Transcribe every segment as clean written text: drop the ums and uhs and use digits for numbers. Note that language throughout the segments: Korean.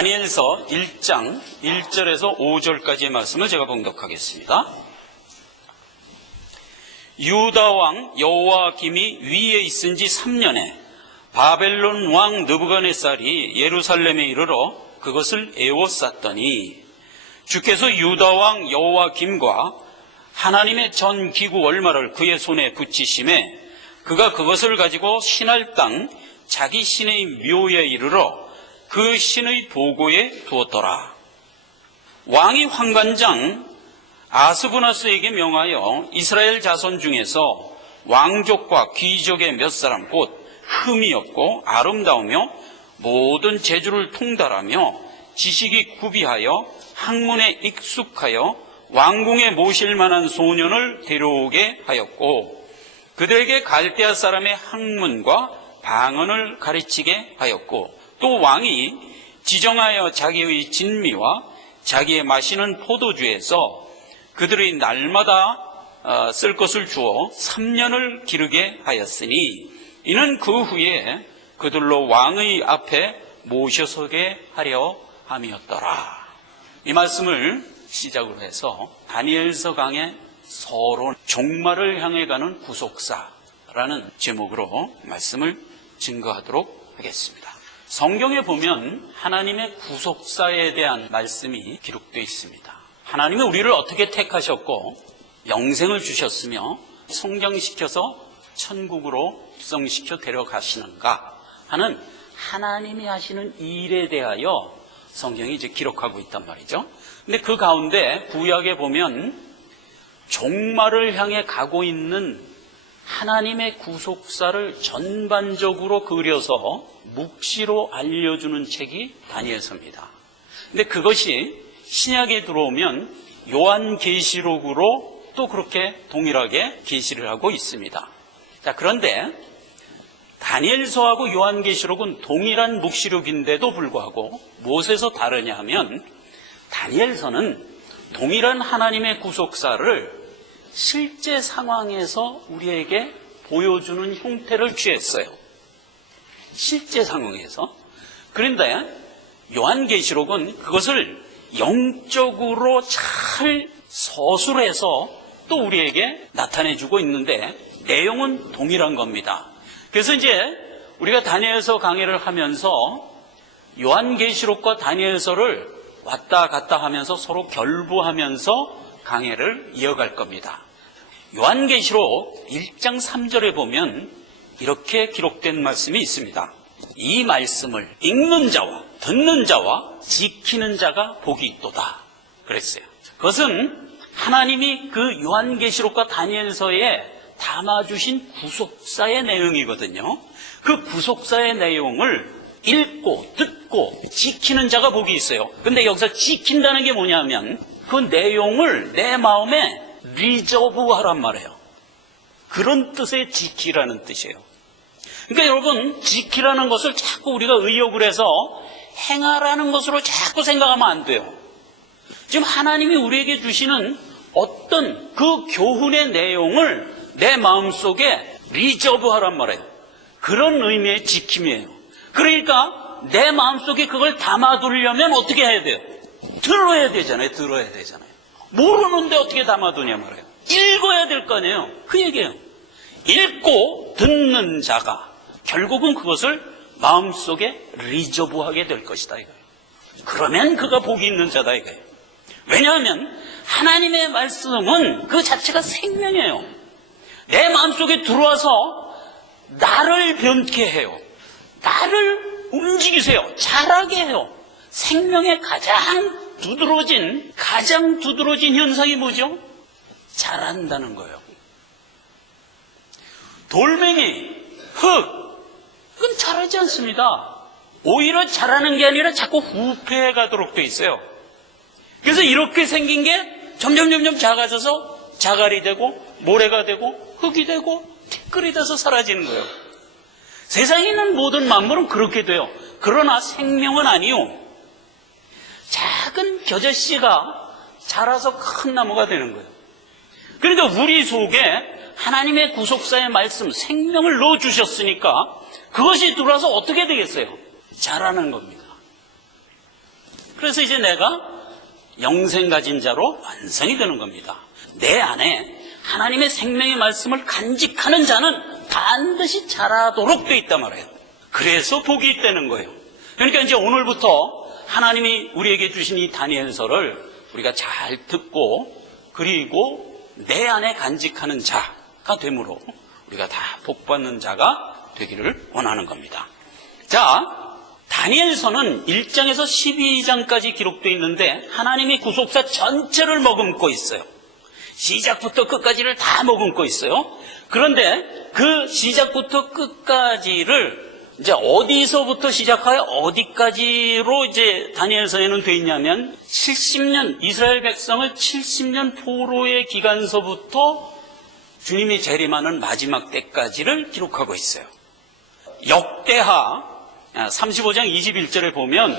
다니엘서 1장 1절에서 5절까지의 말씀을 제가 봉독하겠습니다. 유다 왕 여호와김이 위에 있은 지 3년에 바벨론 왕 느부갓네살이 예루살렘에 이르러 그것을 에워쌌더니 주께서 유다 왕 여호와김과 하나님의 전 기구 월마를 그의 손에 붙이심에 그가 그것을 가지고 신할 땅 자기 신의 묘에 이르러 그 신의 보고에 두었더라. 왕이 환관장 아스부나스에게 명하여 이스라엘 자손 중에서 왕족과 귀족의 몇 사람 곧 흠이 없고 아름다우며 모든 재주를 통달하며 지식이 구비하여 학문에 익숙하여 왕궁에 모실 만한 소년을 데려오게 하였고 그들에게 갈대아 사람의 학문과 방언을 가르치게 하였고 또 왕이 지정하여 자기의 진미와 자기의 마시는 포도주에서 그들의 날마다 쓸 것을 주어 3년을 기르게 하였으니 이는 그 후에 그들로 왕의 앞에 모셔서게 하려 함이었더라. 이 말씀을 시작으로 해서 다니엘서 강의 서론 종말을 향해 가는 구속사라는 제목으로 말씀을 증거하도록 하겠습니다. 성경에 보면 하나님의 구속사에 대한 말씀이 기록되어 있습니다. 하나님은 우리를 어떻게 택하셨고 영생을 주셨으며 성장시켜서 천국으로 입성시켜 데려가시는가 하는 하나님이 하시는 일에 대하여 성경이 이제 기록하고 있단 말이죠. 근데 그 가운데 구약에 보면 종말을 향해 가고 있는 하나님의 구속사를 전반적으로 그려서 묵시로 알려주는 책이 다니엘서입니다. 근데 그것이 신약에 들어오면 요한계시록으로 또 그렇게 동일하게 계시를 하고 있습니다. 자, 그런데 다니엘서하고 요한계시록은 동일한 묵시록인데도 불구하고 무엇에서 다르냐 하면 다니엘서는 동일한 하나님의 구속사를 실제 상황에서 우리에게 보여주는 형태를 취했어요. 실제 상황에서. 그런데 요한계시록은 그것을 영적으로 잘 서술해서 또 우리에게 나타내주고 있는데 내용은 동일한 겁니다. 그래서 이제 우리가 다니엘서 강의를 하면서 요한계시록과 다니엘서를 왔다 갔다 하면서 서로 결부하면서 강해를 이어갈 겁니다. 요한계시록 1장 3절에 보면 이렇게 기록된 말씀이 있습니다. 이 말씀을 읽는 자와 듣는 자와 지키는 자가 복이 있도다 그랬어요. 그것은 하나님이 그 요한계시록과 다니엘서에 담아주신 구속사의 내용이거든요. 그 구속사의 내용을 읽고 듣고 지키는 자가 복이 있어요. 근데 여기서 지킨다는 게 뭐냐면 그 내용을 내 마음에 리저브하란 말이에요. 그런 뜻의 지키라는 뜻이에요. 그러니까 여러분, 지키라는 것을 자꾸 우리가 의역을 해서 행하라는 것으로 자꾸 생각하면 안 돼요. 지금 하나님이 우리에게 주시는 어떤 그 교훈의 내용을 내 마음속에 리저브하란 말이에요. 그런 의미의 지킴이에요. 그러니까 내 마음속에 그걸 담아두려면 어떻게 해야 돼요? 들어야 되잖아요. 모르는데 어떻게 담아두냐 말이에요. 읽어야 될 거 아니에요. 그 얘기예요. 읽고 듣는 자가 결국은 그것을 마음속에 리저브하게 될 것이다 이거예요. 그러면 그가 복이 있는 자다 이거예요. 왜냐하면 하나님의 말씀은 그 자체가 생명이에요. 내 마음속에 들어와서 나를 변케 해요. 나를 움직이세요. 자라게 해요. 생명의 가장 두드러진 현상이 뭐죠? 자란다는 거예요. 돌멩이, 흙, 그건 자라지 않습니다. 오히려 자라는 게 아니라 자꾸 후퇴해 가도록 돼 있어요. 그래서 이렇게 생긴 게 점점 작아져서 자갈이 되고 모래가 되고 흙이 되고 티끌이 돼서 사라지는 거예요. 세상에 있는 모든 만물은 그렇게 돼요. 그러나 생명은 아니요. 작은 겨자씨가 자라서 큰 나무가 되는 거예요. 그러니까 우리 속에 하나님의 구속사의 말씀, 생명을 넣어주셨으니까 그것이 들어와서 어떻게 되겠어요? 자라는 겁니다. 그래서 이제 내가 영생 가진 자로 완성이 되는 겁니다. 내 안에 하나님의 생명의 말씀을 간직하는 자는 반드시 자라도록 돼 있단 말이에요. 그래서 복이 있다는 거예요. 그러니까 이제 오늘부터 하나님이 우리에게 주신 이 다니엘서를 우리가 잘 듣고 그리고 내 안에 간직하는 자가 되므로 우리가 다 복받는 자가 되기를 원하는 겁니다. 자, 다니엘서는 1장에서 12장까지 기록되어 있는데 하나님이 구속사 전체를 머금고 있어요. 시작부터 끝까지를 다 머금고 있어요. 그런데 그 시작부터 끝까지를 이제 어디서부터 시작하여 어디까지로 이제 다니엘서에는 돼 있냐면 70년, 이스라엘 백성을 70년 포로의 기간서부터 주님이 재림하는 마지막 때까지를 기록하고 있어요. 역대하 35장 21절에 보면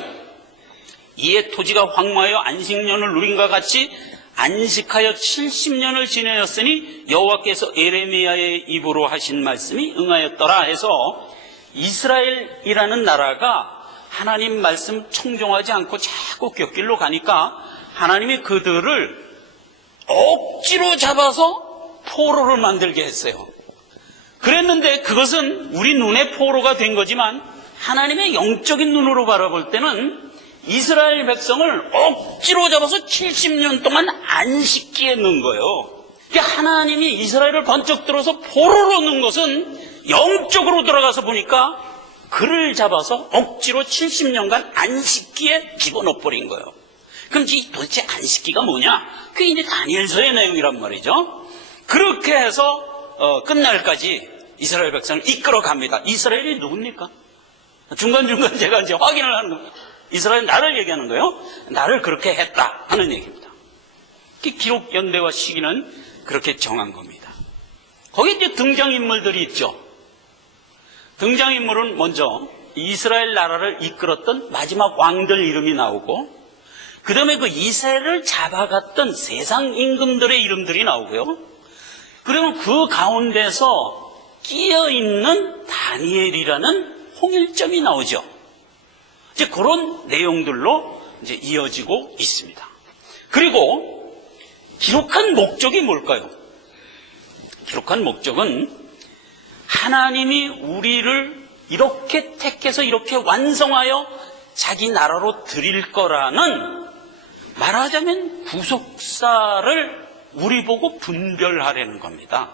이에 토지가 황무하여 안식년을 누린과 같이 안식하여 70년을 지내었으니 여호와께서 에레미야의 입으로 하신 말씀이 응하였더라 해서 이스라엘이라는 나라가 하나님 말씀 청종하지 않고 자꾸 곁길로 가니까 하나님이 그들을 억지로 잡아서 포로를 만들게 했어요. 그랬는데 그것은 우리 눈에 포로가 된 거지만 하나님의 영적인 눈으로 바라볼 때는 이스라엘 백성을 억지로 잡아서 70년 동안 안식기에 넣은 거예요. 그러니까 하나님이 이스라엘을 번쩍 들어서 포로로 넣은 것은 영적으로 들어가서 보니까 그를 잡아서 억지로 70년간 안식기에 집어넣어버린 거예요. 그럼 도대체 안식기가 뭐냐? 그게 이제 다니엘서의 내용이란 말이죠. 그렇게 해서 끝날까지 이스라엘 백성을 이끌어 갑니다. 이스라엘이 누굽니까? 중간중간 제가 이제 확인을 하는 겁니다. 이스라엘 나를 얘기하는 거예요. 나를 그렇게 했다 하는 얘기입니다. 기록 연대와 시기는 그렇게 정한 겁니다. 거기 이제 등장인물들이 있죠. 등장인물은 먼저 이스라엘 나라를 이끌었던 마지막 왕들 이름이 나오고 그 다음에 그 이스라엘을 잡아갔던 세상 임금들의 이름들이 나오고요. 그러면 그 가운데서 끼어있는 다니엘이라는 홍일점이 나오죠. 이제 그런 내용들로 이제 이어지고 있습니다. 그리고 기록한 목적이 뭘까요? 기록한 목적은 하나님이 우리를 이렇게 택해서 이렇게 완성하여 자기 나라로 드릴 거라는 말하자면 구속사를 우리 보고 분별하려는 겁니다.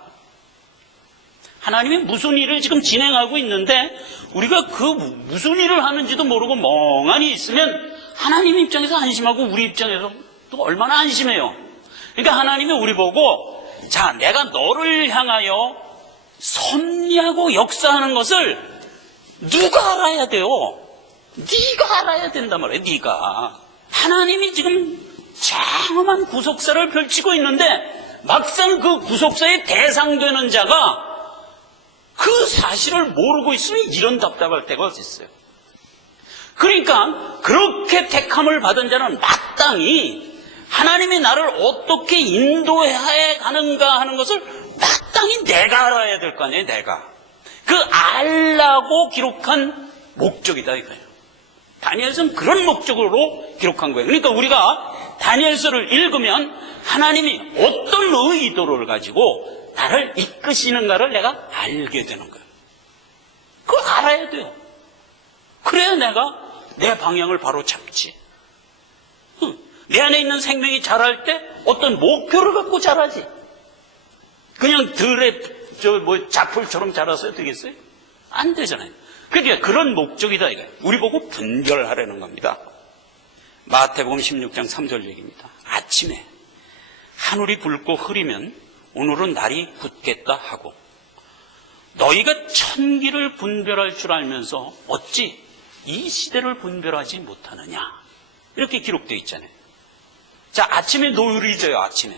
하나님이 무슨 일을 지금 진행하고 있는데 우리가 그 무슨 일을 하는지도 모르고 멍하니 있으면 하나님 입장에서 안심하고 우리 입장에서 또 얼마나 안심해요. 그러니까 하나님이 우리 보고 자, 내가 너를 향하여 섭리하고 역사하는 것을 누가 알아야 돼요? 네가 알아야 된단 말이에요. 네가. 하나님이 지금 장엄한 구속사를 펼치고 있는데 막상 그 구속사의 대상되는 자가 그 사실을 모르고 있으면 이런 답답할 때가 어디 있어요. 그러니까 그렇게 택함을 받은 자는 마땅히 하나님이 나를 어떻게 인도해 가는가 하는 것을 마땅히 내가 알아야 될 거 아니에요. 내가 그 알라고 기록한 목적이다 이거예요. 다니엘서는 그런 목적으로 기록한 거예요. 그러니까 우리가 다니엘서를 읽으면 하나님이 어떤 의도를 가지고 나를 이끄시는가를 내가 알게 되는 거예요. 그걸 알아야 돼요. 그래야 내가 내 방향을 바로 잡지. 내 안에 있는 생명이 자랄 때 어떤 목표를 갖고 자라지. 그냥 들에 자풀처럼 자라서야 되겠어요? 안 되잖아요. 그러니까 그런 목적이다 이거예요. 우리 보고 분별하려는 겁니다. 마태복음 16장 3절 얘기입니다. 아침에 하늘이 붉고 흐리면 오늘은 날이 굳겠다 하고 너희가 천기를 분별할 줄 알면서 어찌 이 시대를 분별하지 못하느냐. 이렇게 기록되어 있잖아요. 자, 아침에 노을이 져요. 아침에.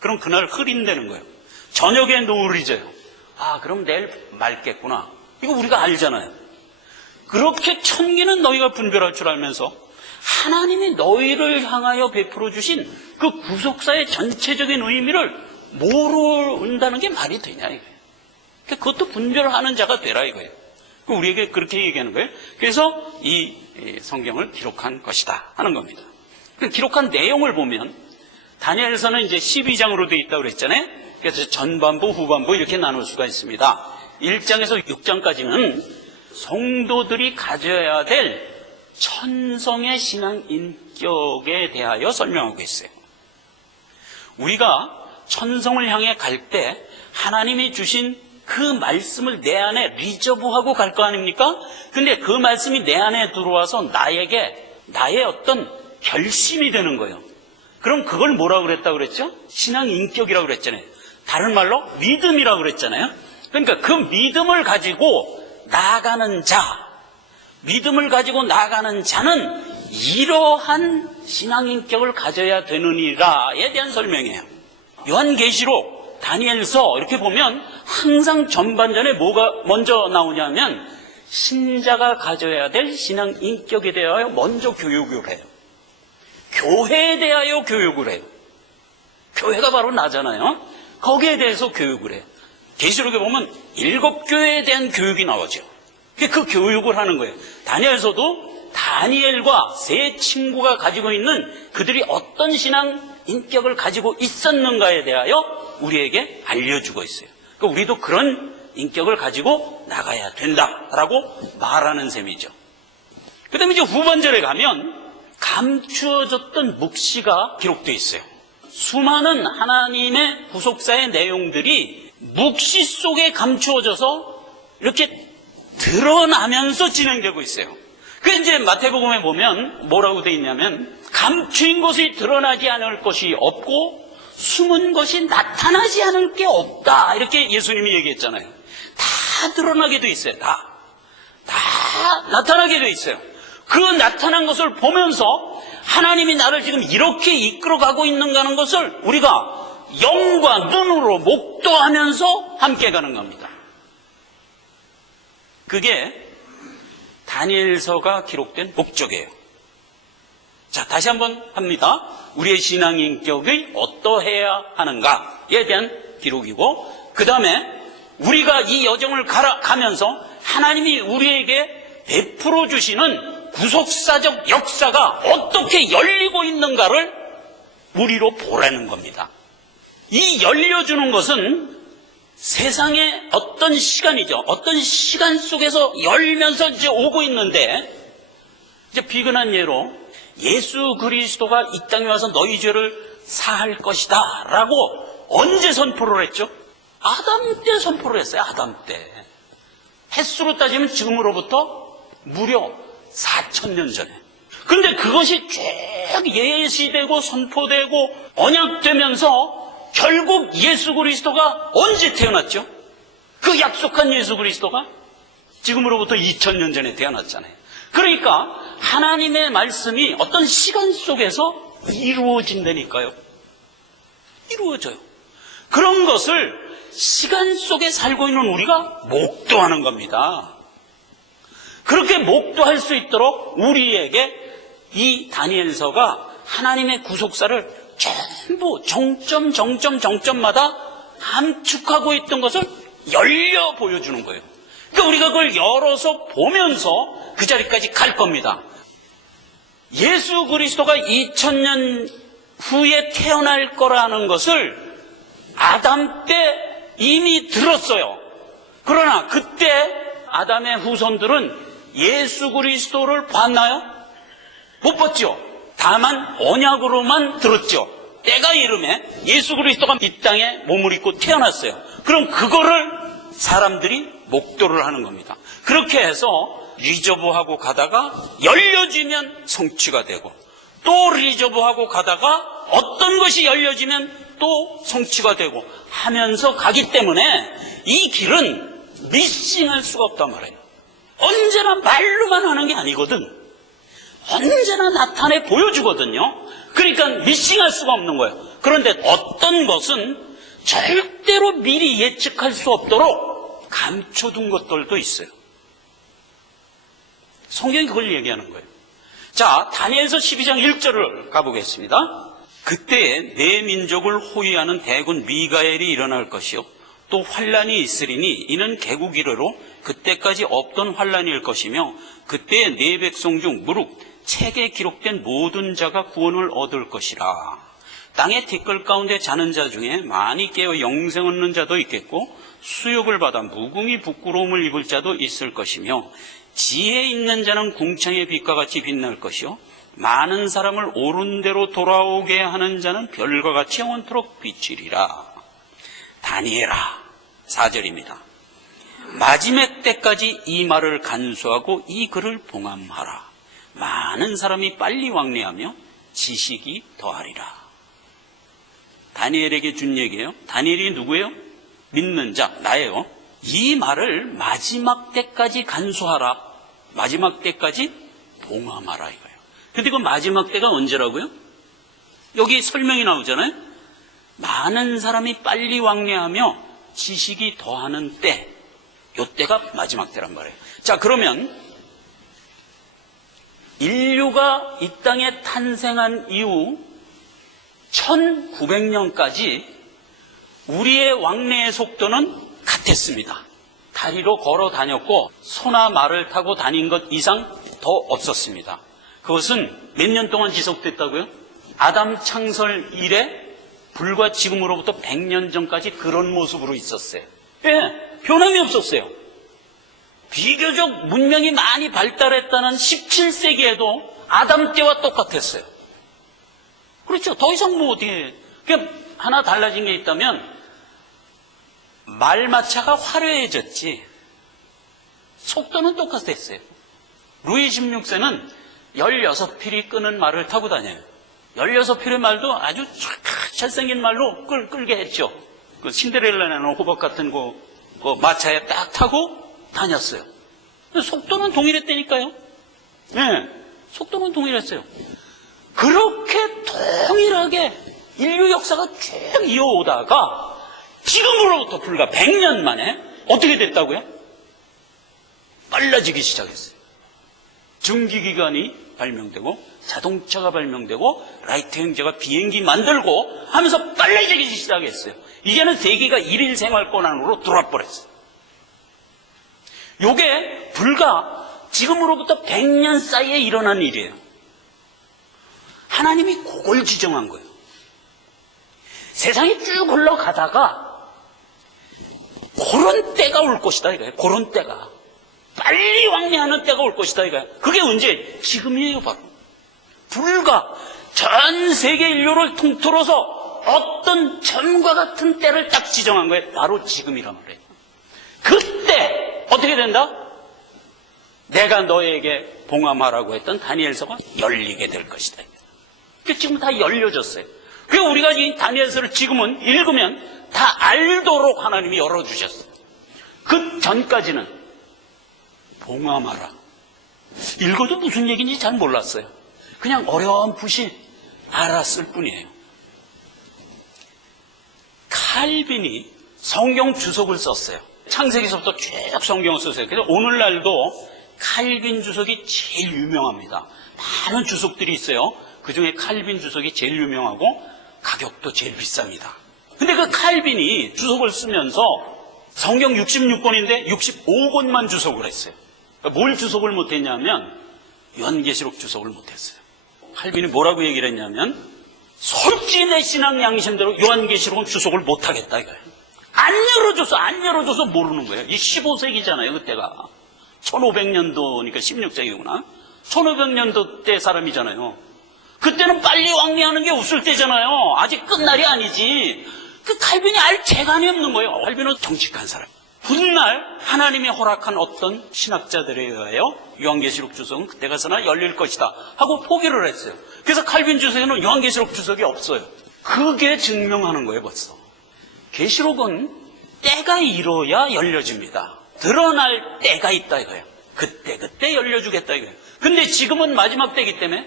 그럼 그날 흐린다는 거예요. 저녁에 노을이 져요. 아, 그럼 내일 맑겠구나. 이거 우리가 알잖아요. 그렇게 천기는 너희가 분별할 줄 알면서 하나님이 너희를 향하여 베풀어 주신 그 구속사의 전체적인 의미를 모른다는 게 말이 되냐 이거예요. 그것도 분별하는 자가 되라 이거예요. 우리에게 그렇게 얘기하는 거예요. 그래서 이 성경을 기록한 것이다 하는 겁니다. 그 기록한 내용을 보면 다니엘서는 이제 12장으로 되어 있다고 그랬잖아요. 그래서 전반부, 후반부 이렇게 나눌 수가 있습니다. 1장에서 6장까지는 성도들이 가져야 될 천성의 신앙 인격에 대하여 설명하고 있어요. 우리가 천성을 향해 갈 때 하나님이 주신 그 말씀을 내 안에 리저브하고 갈 거 아닙니까? 근데 그 말씀이 내 안에 들어와서 나의 어떤 결심이 되는 거예요. 그럼 그걸 뭐라고 그랬다고 그랬죠? 신앙 인격이라고 그랬잖아요. 다른 말로 믿음이라고 그랬잖아요. 그러니까 그 믿음을 가지고 나아가는 믿음을 가지고 나아가는 자는 이러한 신앙 인격을 가져야 되느니라에 대한 설명이에요. 요한계시록, 다니엘서 이렇게 보면 항상 전반전에 뭐가 먼저 나오냐면 신자가 가져야 될 신앙 인격에 대하여 먼저 교육을 해요. 교회에 대하여 교육을 해요. 교회가 바로 나잖아요. 거기에 대해서 교육을 해요. 계시록에 보면 7교회에 대한 교육이 나오죠. 그 교육을 하는 거예요. 다니엘서도 다니엘과 세 친구가 가지고 있는 그들이 어떤 신앙 인격을 가지고 있었는가에 대하여 우리에게 알려주고 있어요. 그러니까 우리도 그런 인격을 가지고 나가야 된다라고 말하는 셈이죠. 그 다음에 이제 후반절에 가면 감추어졌던 묵시가 기록되어 있어요. 수많은 하나님의 구속사의 내용들이 묵시 속에 감추어져서 이렇게 드러나면서 진행되고 있어요. 그 이제 마태복음에 보면 뭐라고 되어 있냐면 감추인 것이 드러나지 않을 것이 없고 숨은 것이 나타나지 않을 게 없다, 이렇게 예수님이 얘기했잖아요. 다 드러나게 돼 있어요. 다 나타나게 돼 있어요. 그 나타난 것을 보면서 하나님이 나를 지금 이렇게 이끌어가고 있는가 하는 것을 우리가 영과 눈으로 목도하면서 함께 가는 겁니다. 그게 다니엘서가 기록된 목적이에요. 자, 다시 한번 합니다. 우리의 신앙 인격이 어떠해야 하는가에 대한 기록이고, 그 다음에 우리가 이 여정을 가면서 하나님이 우리에게 베풀어 주시는 구속사적 역사가 어떻게 열리고 있는가를 우리로 보라는 겁니다. 이 열려주는 것은 세상의 어떤 시간이죠. 어떤 시간 속에서 열면서 이제 오고 있는데, 이제 비근한 예로 예수 그리스도가 이 땅에 와서 너희 죄를 사할 것이다 라고 언제 선포를 했죠? 아담 때 선포를 했어요. 아담 때. 횟수로 따지면 지금으로부터 무려 4,000년 전에. 근데 그것이 쭉 예시되고 선포되고 언약되면서 결국 예수 그리스도가 언제 태어났죠? 그 약속한 예수 그리스도가 지금으로부터 2000년 전에 태어났잖아요. 그러니까 하나님의 말씀이 어떤 시간 속에서 이루어진다니까요. 이루어져요. 그런 것을 시간 속에 살고 있는 우리가 목도하는 겁니다. 그렇게 목도할 수 있도록 우리에게 이 다니엘서가 하나님의 구속사를 전부 정점마다 함축하고 있던 것을 열려 보여주는 거예요. 그러니까 우리가 그걸 열어서 보면서 그 자리까지 갈 겁니다. 예수 그리스도가 2000년 후에 태어날 거라는 것을 아담 때 이미 들었어요. 그러나 그때 아담의 후손들은 예수 그리스도를 봤나요? 못 봤죠. 다만 언약으로만 들었죠. 때가 이름에 예수 그리스도가 이 땅에 몸을 입고 태어났어요. 그럼 그거를 사람들이 목도를 하는 겁니다. 그렇게 해서 리저브하고 가다가 열려지면 성취가 되고, 또 리저브하고 가다가 어떤 것이 열려지면 또 성취가 되고 하면서 가기 때문에 이 길은 미싱할 수가 없단 말이에요. 언제나 말로만 하는 게 아니거든. 언제나 나타내 보여주거든요. 그러니까 미싱할 수가 없는 거예요. 그런데 어떤 것은 절대로 미리 예측할 수 없도록 감춰둔 것들도 있어요. 성경이 그걸 얘기하는 거예요. 자, 다니엘서 12장 1절을 가보겠습니다. 그때 내 민족을 호위하는 대군 미가엘이 일어날 것이요 또 환란이 있으리니 이는 개국 이래로 그때까지 없던 환란일 것이며 그때 내 백성 중 무릇 책에 기록된 모든 자가 구원을 얻을 것이라. 땅의 티끌 가운데 자는 자 중에 많이 깨어 영생 얻는 자도 있겠고 수욕을 받아 무궁히 부끄러움을 입을 자도 있을 것이며 지혜 있는 자는 궁창의 빛과 같이 빛날 것이요 많은 사람을 옳은 대로 돌아오게 하는 자는 별과 같이 영원토록 비치리라. 다니엘아, 4절입니다. 마지막 때까지 이 말을 간수하고 이 글을 봉함하라. 많은 사람이 빨리 왕래하며 지식이 더하리라. 다니엘에게 준 얘기예요. 다니엘이 누구예요? 믿는 자, 나예요. 이 말을 마지막 때까지 간수하라. 마지막 때까지 봉함하라 이거예요. 근데 그 마지막 때가 언제라고요? 여기 설명이 나오잖아요. 많은 사람이 빨리 왕래하며 지식이 더하는 때, 요 때가 마지막 때란 말이에요. 자, 그러면 인류가 이 땅에 탄생한 이후 1900년까지 우리의 왕래의 속도는 같았습니다. 다리로 걸어 다녔고 소나 말을 타고 다닌 것 이상 더 없었습니다. 그것은 몇 년 동안 지속됐다고요? 아담 창설 이래 불과 지금으로부터 100년 전까지 그런 모습으로 있었어요. 예, 변함이 없었어요. 비교적 문명이 많이 발달했다는 17세기에도 아담 때와 똑같았어요. 그렇죠. 더 이상 뭐 어떻게, 그러니까 하나 달라진 게 있다면 말마차가 화려해졌지 속도는 똑같았어요. 루이 16세는 16필이 끄는 말을 타고 다녀요. 16필의 말도 아주 잘생긴 말로 끌게 했죠. 그 신데렐라라는 호박 같은 거 마차에 딱 타고 다녔어요. 속도는 동일했다니까요. 네, 속도는 동일했어요. 그렇게 동일하게 인류 역사가 쭉 이어오다가 지금으로부터 불과 100년 만에 어떻게 됐다고요? 빨라지기 시작했어요. 전기기관이 발명되고 자동차가 발명되고 라이트 형제가 비행기 만들고 하면서 빨라지기 시작했어요. 이제는 세계가 일일 생활권 안으로 들어와 버렸어요. 요게 불과 지금으로부터 100년 사이에 일어난 일이에요. 하나님이 그걸 지정한 거예요. 세상이 쭉 흘러가다가 그런 때가 올 것이다 이거예요. 그런 때가. 빨리 왕래하는 때가 올 것이다 이거예요. 그게 언제? 지금이에요 바로. 불과 전 세계 인류를 통틀어서 어떤 전과 같은 때를 딱 지정한 거예요. 바로 지금이란 말이에요. 그때 어떻게 된다? 내가 너에게 봉함하라고 했던 다니엘서가 열리게 될 것이다. 지금 다 열려졌어요. 그래서 우리가 이 다니엘서를 지금은 읽으면 다 알도록 하나님이 열어주셨어요. 그 전까지는 봉함하라. 읽어도 무슨 얘기인지 잘 몰랐어요. 그냥 어렴풋이 알았을 뿐이에요. 칼빈이 성경 주석을 썼어요. 창세기서부터 쭉 성경을 썼어요. 그래서 오늘날도 칼빈 주석이 제일 유명합니다. 많은 주석들이 있어요. 그 중에 칼빈 주석이 제일 유명하고 가격도 제일 비쌉니다. 근데 그 칼빈이 주석을 쓰면서 성경 66권인데 65권만 주석을 했어요. 그러니까 뭘 주석을 못했냐면 요한계시록 주석을 못했어요. 칼빈이 뭐라고 얘기를 했냐면 솔직히 내 신앙 양심대로 요한계시록은 주석을 못하겠다 이거예요. 안 열어줘서 모르는 거예요. 이 15세기잖아요 그때가. 1500년도니까 16세기구나. 1500년도 때 사람이잖아요. 그때는 빨리 왕래하는 게 없을 때잖아요. 아직 끝날이 아니지. 그 칼빈이 알 재간이 없는 거예요. 칼빈은 정직한 사람. 훗날 하나님이 허락한 어떤 신학자들에 의하여 요한계시록 주석은 그때 가서나 열릴 것이다 하고 포기를 했어요. 그래서 칼빈 주석에는 요한계시록 주석이 없어요. 그게 증명하는 거예요 벌써. 계시록은 때가 이뤄야 열려집니다. 드러날 때가 있다 이거예요. 그때 열려주겠다 이거예요. 근데 지금은 마지막 때이기 때문에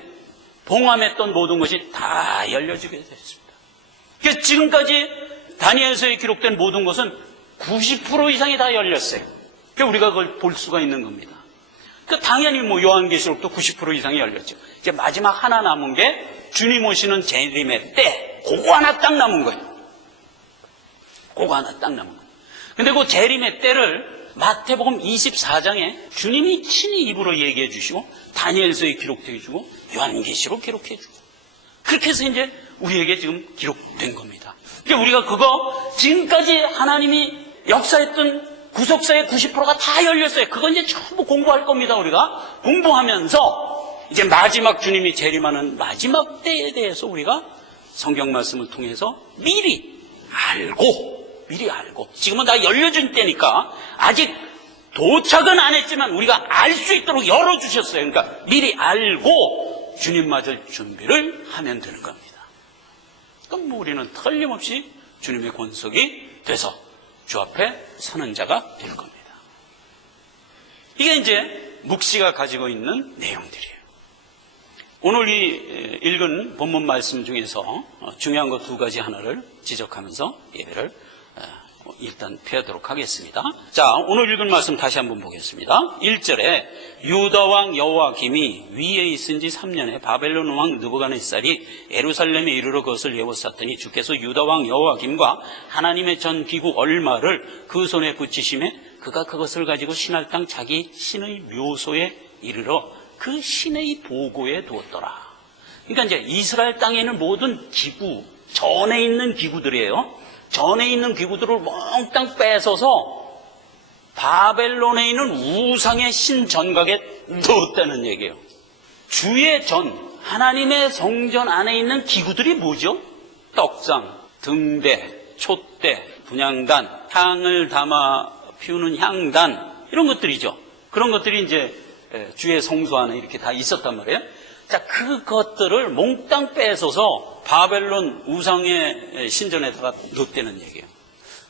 봉함했던 모든 것이 다 열려지게 됐습니다. 그래서 지금까지 다니엘서에 기록된 모든 것은 90% 이상이 다 열렸어요. 그러니까 우리가 그걸 볼 수가 있는 겁니다. 그러니까 당연히 뭐 요한계시록도 90% 이상이 열렸죠. 이제 마지막 하나 남은 게 주님 오시는 재림의 때, 그거 하나 딱 남은 거예요. 그거 하나 딱 남은 거예요. 근데 그 재림의 때를 마태복음 24장에 주님이 친히 입으로 얘기해 주시고 다니엘서에 기록해 주고 요한계시로 기록해 주고 그렇게 해서 이제 우리에게 지금 기록된 겁니다. 그러니까 우리가 그거 지금까지 하나님이 역사했던 구속사의 90%가 다 열렸어요. 그거 이제 전부 공부할 겁니다. 우리가 공부하면서 이제 마지막 주님이 재림하는 마지막 때에 대해서 우리가 성경 말씀을 통해서 미리 알고 지금은 다 열려진 때니까 아직 도착은 안 했지만 우리가 알 수 있도록 열어주셨어요. 그러니까 미리 알고 주님 맞을 준비를 하면 되는 겁니다. 그럼 뭐 우리는 틀림없이 주님의 권속이 돼서 주 앞에 서는 자가 될 겁니다. 이게 이제 묵시가 가지고 있는 내용들이에요. 오늘 이 읽은 본문 말씀 중에서 중요한 것 두 가지 하나를 지적하면서 예배를 일단 펴도록 하겠습니다. 자, 오늘 읽은 말씀 다시 한번 보겠습니다. 1절에 유다 왕 여호와김이 위에 있은 지 3년에 바벨론 왕 느부갓네살이 예루살렘에 이르러 그것을 예워쌌더니 주께서 유다 왕 여호와김과 하나님의 전 기구 얼마를 그 손에 붙이심에 그가 그것을 가지고 신할 땅 자기 신의 묘소에 이르러 그 신의 보고에 두었더라. 그러니까 이제 이스라엘 땅에 있는 모든 기구, 전에 있는 기구들이에요. 전에 있는 기구들을 몽땅 뺏어서 바벨론에 있는 우상의 신 전각에 넣었다는 얘기예요. 주의 전, 하나님의 성전 안에 있는 기구들이 뭐죠? 떡상, 등대, 촛대, 분향단, 향을 담아 피우는 향단, 이런 것들이죠. 그런 것들이 이제 주의 성소 안에 이렇게 다 있었단 말이에요. 자, 그것들을 몽땅 뺏어서 바벨론 우상의 신전에다가 넣었다는 얘기예요.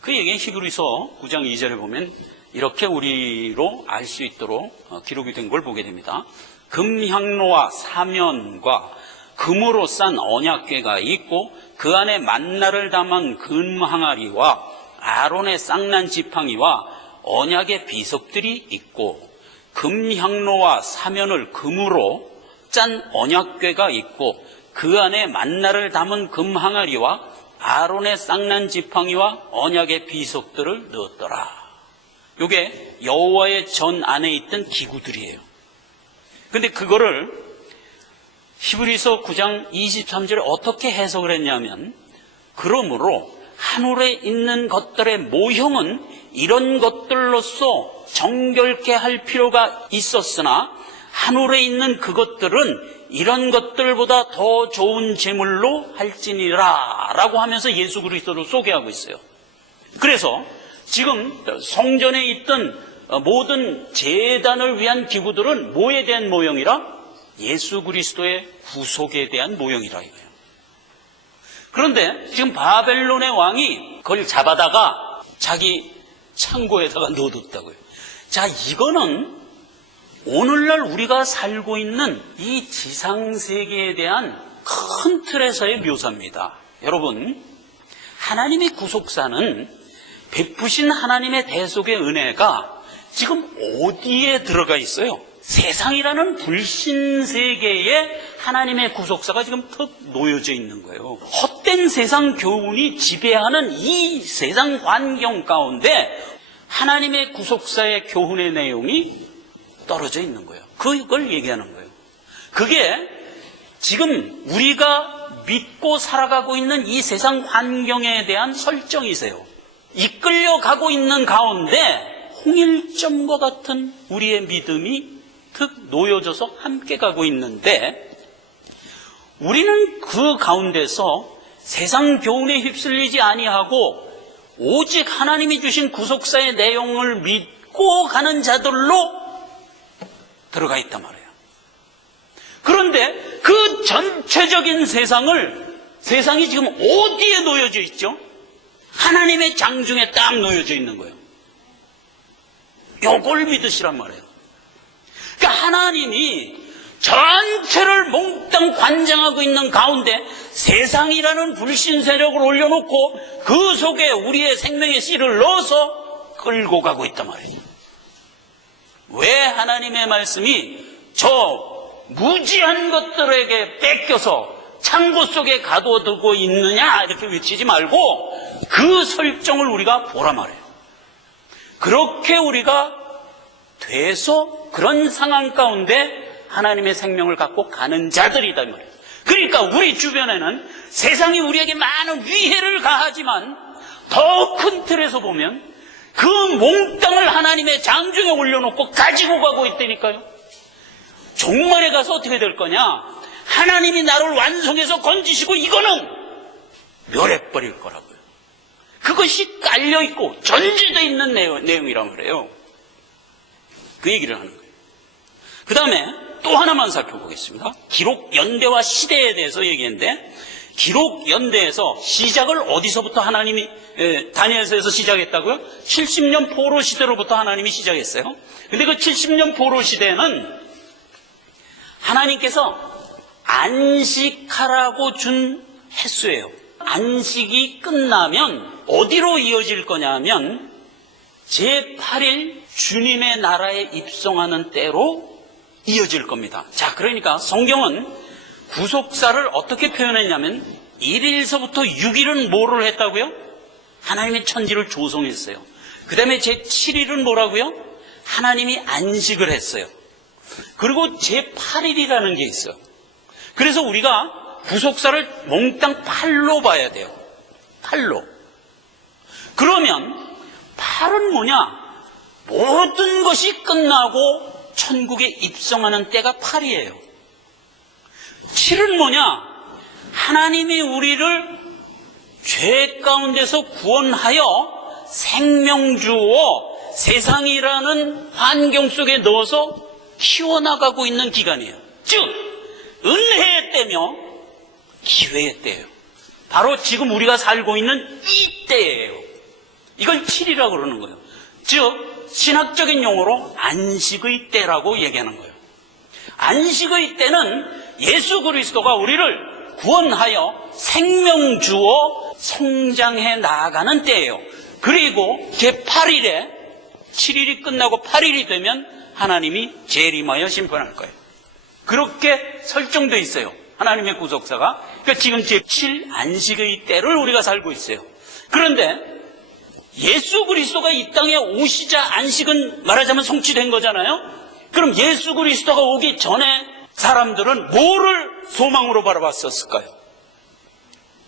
그 얘기는 히브리서 9장 2절에 보면 이렇게 우리로 알 수 있도록 기록이 된 걸 보게 됩니다. 금향로와 사면과 금으로 싼 언약궤가 있고 그 안에 만나를 담은 금항아리와 아론의 쌍난 지팡이와 언약의 비석들이 있고 금향로와 사면을 금으로 짠 언약궤가 있고 그 안에 만나를 담은 금항아리와 아론의 쌍난 지팡이와 언약의 비석들을 넣었더라. 이게 여호와의 전 안에 있던 기구들이에요. 근데 그거를 히브리서 9장 23절에 어떻게 해석을 했냐면 그러므로 하늘에 있는 것들의 모형은 이런 것들로서 정결케 할 필요가 있었으나 하늘에 있는 그것들은 이런 것들보다 더 좋은 제물로 할지니라 라고 하면서 예수 그리스도를 소개하고 있어요. 그래서 지금 성전에 있던 모든 제단을 위한 기구들은 뭐에 대한 모형이라? 예수 그리스도의 구속에 대한 모형이라 이거예요. 그런데 지금 바벨론의 왕이 그걸 잡아다가 자기 창고에다가 넣어뒀다고요. 자, 이거는 오늘날 우리가 살고 있는 이 지상세계에 대한 큰 틀에서의 묘사입니다. 여러분, 하나님의 구속사는 베푸신 하나님의 대속의 은혜가 지금 어디에 들어가 있어요? 세상이라는 불신세계에 하나님의 구속사가 지금 턱 놓여져 있는 거예요. 헛된 세상 교훈이 지배하는 이 세상 환경 가운데 하나님의 구속사의 교훈의 내용이 떨어져 있는 거예요. 그걸 얘기하는 거예요. 그게 지금 우리가 믿고 살아가고 있는 이 세상 환경에 대한 설정이세요. 이끌려가고 있는 가운데 홍일점과 같은 우리의 믿음이 득 놓여져서 함께 가고 있는데 우리는 그 가운데서 세상 교훈에 휩쓸리지 아니하고 오직 하나님이 주신 구속사의 내용을 믿고 가는 자들로 들어가 있단 말이에요. 그런데 그 전체적인 세상이 지금 어디에 놓여져 있죠? 하나님의 장중에 딱 놓여져 있는 거예요. 요걸 믿으시란 말이에요. 그러니까 하나님이 전체를 몽땅 관장하고 있는 가운데 세상이라는 불신 세력을 올려놓고 그 속에 우리의 생명의 씨를 넣어서 끌고 가고 있단 말이에요. 왜 하나님의 말씀이 저 무지한 것들에게 뺏겨서 창고 속에 가둬두고 있느냐 이렇게 외치지 말고 그 설정을 우리가 보라 말이에요. 그렇게 우리가 돼서 그런 상황 가운데 하나님의 생명을 갖고 가는 자들이다 말이에요. 그러니까 우리 주변에는 세상이 우리에게 많은 위해를 가하지만 더 큰 틀에서 보면 그 몽땅을 하나님의 장중에 올려놓고 가지고 가고 있다니까요. 종말에 가서 어떻게 될 거냐? 하나님이 나를 완성해서 건지시고 이거는 멸해버릴 거라고요. 그것이 깔려있고 전제되어 있는 내용이란 말이에요. 그 얘기를 하는 거예요. 그 다음에 또 하나만 살펴보겠습니다. 기록 연대와 시대에 대해서 얘기했는데, 기록 연대에서 시작을 어디서부터 하나님이 다니엘서에서 시작했다고요? 70년 포로 시대로부터 하나님이 시작했어요. 근데 그 70년 포로 시대는 하나님께서 안식하라고 준 횟수예요. 안식이 끝나면 어디로 이어질 거냐면 제8일 주님의 나라에 입성하는 때로 이어질 겁니다. 자, 그러니까 성경은 구속사를 어떻게 표현했냐면 1일서부터 6일은 뭐를 했다고요? 하나님의 천지를 조성했어요. 그 다음에 제7일은 뭐라고요? 하나님이 안식을 했어요. 그리고 제8일이라는 게 있어요. 그래서 우리가 구속사를 몽땅 8로 봐야 돼요. 8로. 그러면 8은 뭐냐? 모든 것이 끝나고 천국에 입성하는 때가 8이에요. 7은 뭐냐? 하나님이 우리를 죄 가운데서 구원하여 생명 주어 세상이라는 환경 속에 넣어서 키워나가고 있는 기간이에요. 즉 은혜의 때며 기회의 때예요. 바로 지금 우리가 살고 있는 이 때예요. 이걸 7이라고 그러는 거예요. 즉 신학적인 용어로 안식의 때라고 얘기하는 거예요. 안식의 때는 예수 그리스도가 우리를 구원하여 생명 주어 성장해 나아가는 때예요. 그리고 제8일에 7일이 끝나고 8일이 되면 하나님이 재림하여 심판할 거예요. 그렇게 설정되어 있어요. 하나님의 구속사가. 그러니까 지금 제7 안식의 때를 우리가 살고 있어요. 그런데 예수 그리스도가 이 땅에 오시자 안식은 말하자면 성취된 거잖아요. 그럼 예수 그리스도가 오기 전에 사람들은 뭐를 소망으로 바라봤었을까요?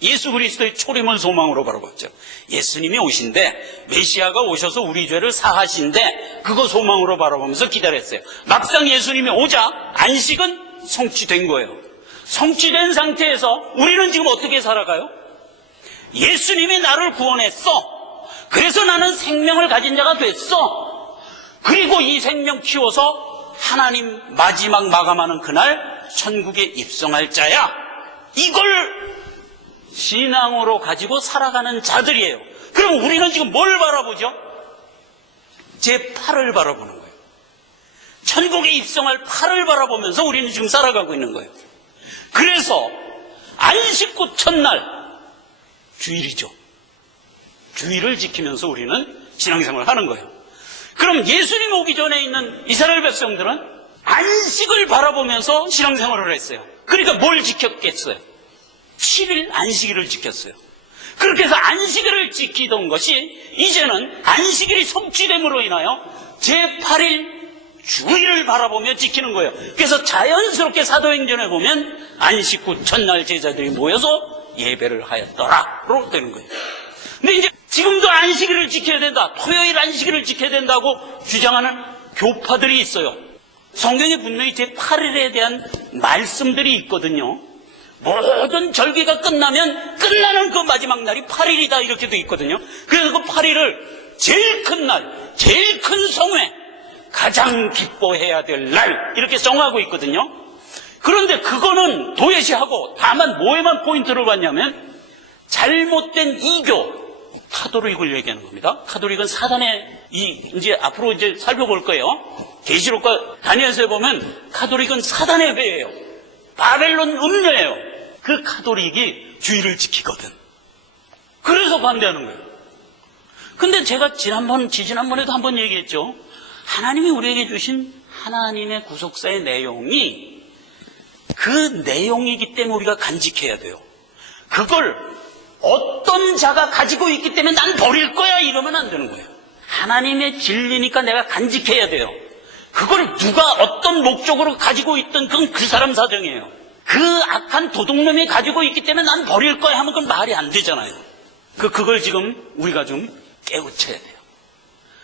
예수 그리스도의 초림을 소망으로 바라봤죠. 예수님이 오신대, 메시아가 오셔서 우리 죄를 사하신대, 그거 소망으로 바라보면서 기다렸어요. 막상 예수님이 오자 안식은 성취된 거예요. 성취된 상태에서 우리는 지금 어떻게 살아가요? 예수님이 나를 구원했어. 그래서 나는 생명을 가진 자가 됐어. 그리고 이 생명 키워서 하나님 마지막 마감하는 그날 천국에 입성할 자야. 이걸 신앙으로 가지고 살아가는 자들이에요. 그럼 우리는 지금 뭘 바라보죠? 제8을 바라보는 거예요. 천국에 입성할 8을 바라보면서 우리는 지금 살아가고 있는 거예요. 그래서 안식구 첫날 주일이죠. 주일을 지키면서 우리는 신앙생활을 하는 거예요. 그럼 예수님 오기 전에 있는 이스라엘 백성들은 안식을 바라보면서 신앙생활을 했어요. 그러니까 뭘 지켰겠어요? 7일 안식일을 지켰어요. 그렇게 해서 안식일을 지키던 것이 이제는 안식일이 성취됨으로 인하여 제8일 주일을 바라보며 지키는 거예요. 그래서 자연스럽게 사도행전에 보면 안식구 첫날 제자들이 모여서 예배를 하였더라로 되는 거예요. 근데 이제 지금도 안식일을 지켜야 된다, 토요일 안식일을 지켜야 된다고 주장하는 교파들이 있어요. 성경에 분명히 제8일에 대한 말씀들이 있거든요. 모든 절기가 끝나면 끝나는 그 마지막 날이 8일이다 이렇게 돼 있거든요. 그래서 그 8일을 제일 큰 날, 제일 큰 성회, 가장 기뻐해야 될 날 이렇게 정하고 있거든요. 그런데 그거는 도외시하고 다만 뭐에만 포인트를 받냐면 잘못된 이교, 카톨릭을 얘기하는 겁니다. 카톨릭은 사단의 이제 앞으로 이제 살펴볼 거예요. 계시록과 다니엘서에 보면 카톨릭은 사단의 회예요. 바벨론 음녀예요. 그 카톨릭이 주의를 지키거든. 그래서 반대하는 거예요. 근데 제가 지난번에도 한번 얘기했죠. 하나님이 우리에게 주신 하나님의 구속사의 내용이 그 내용이기 때문에 우리가 간직해야 돼요. 그걸 어떤 자가 가지고 있기 때문에 난 버릴 거야 이러면 안 되는 거예요. 하나님의 진리니까 내가 간직해야 돼요. 그걸 누가 어떤 목적으로 가지고 있든 그건 그 사람 사정이에요. 그 악한 도둑놈이 가지고 있기 때문에 난 버릴 거야 하면 그건 말이 안 되잖아요. 그걸 지금 우리가 좀 깨우쳐야 돼요.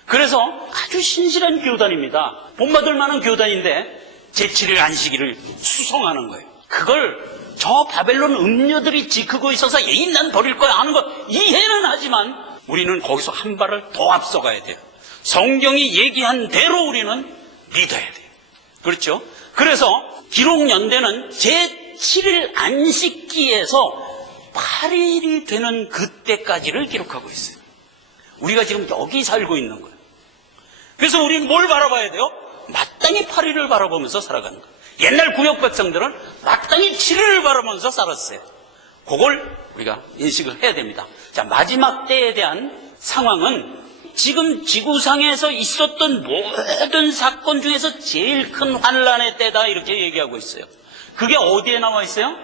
그래서 아주 신실한 교단입니다. 본받을 만한 교단인데 제7일 안식일을 수송하는 거예요. 그걸 저 바벨론 음녀들이 지키고 있어서 에이 난 버릴 거야 하는 거 이해는 하지만 우리는 거기서 한 발을 더 앞서가야 돼요. 성경이 얘기한 대로 우리는 믿어야 돼요. 그렇죠? 그래서 기록연대는 제7일 안식기에서 8일이 되는 그때까지를 기록하고 있어요. 우리가 지금 여기 살고 있는 거예요. 그래서 우리는 뭘 바라봐야 돼요? 마땅히 8일을 바라보면서 살아가는 거예요. 옛날 구역 백성들은 마땅히 7일을 바라보면서 살았어요. 그걸 우리가 인식을 해야 됩니다. 자, 마지막 때에 대한 상황은 지금 지구상에서 있었던 모든 사건 중에서 제일 큰 환란의 때다 이렇게 얘기하고 있어요. 그게 어디에 나와 있어요?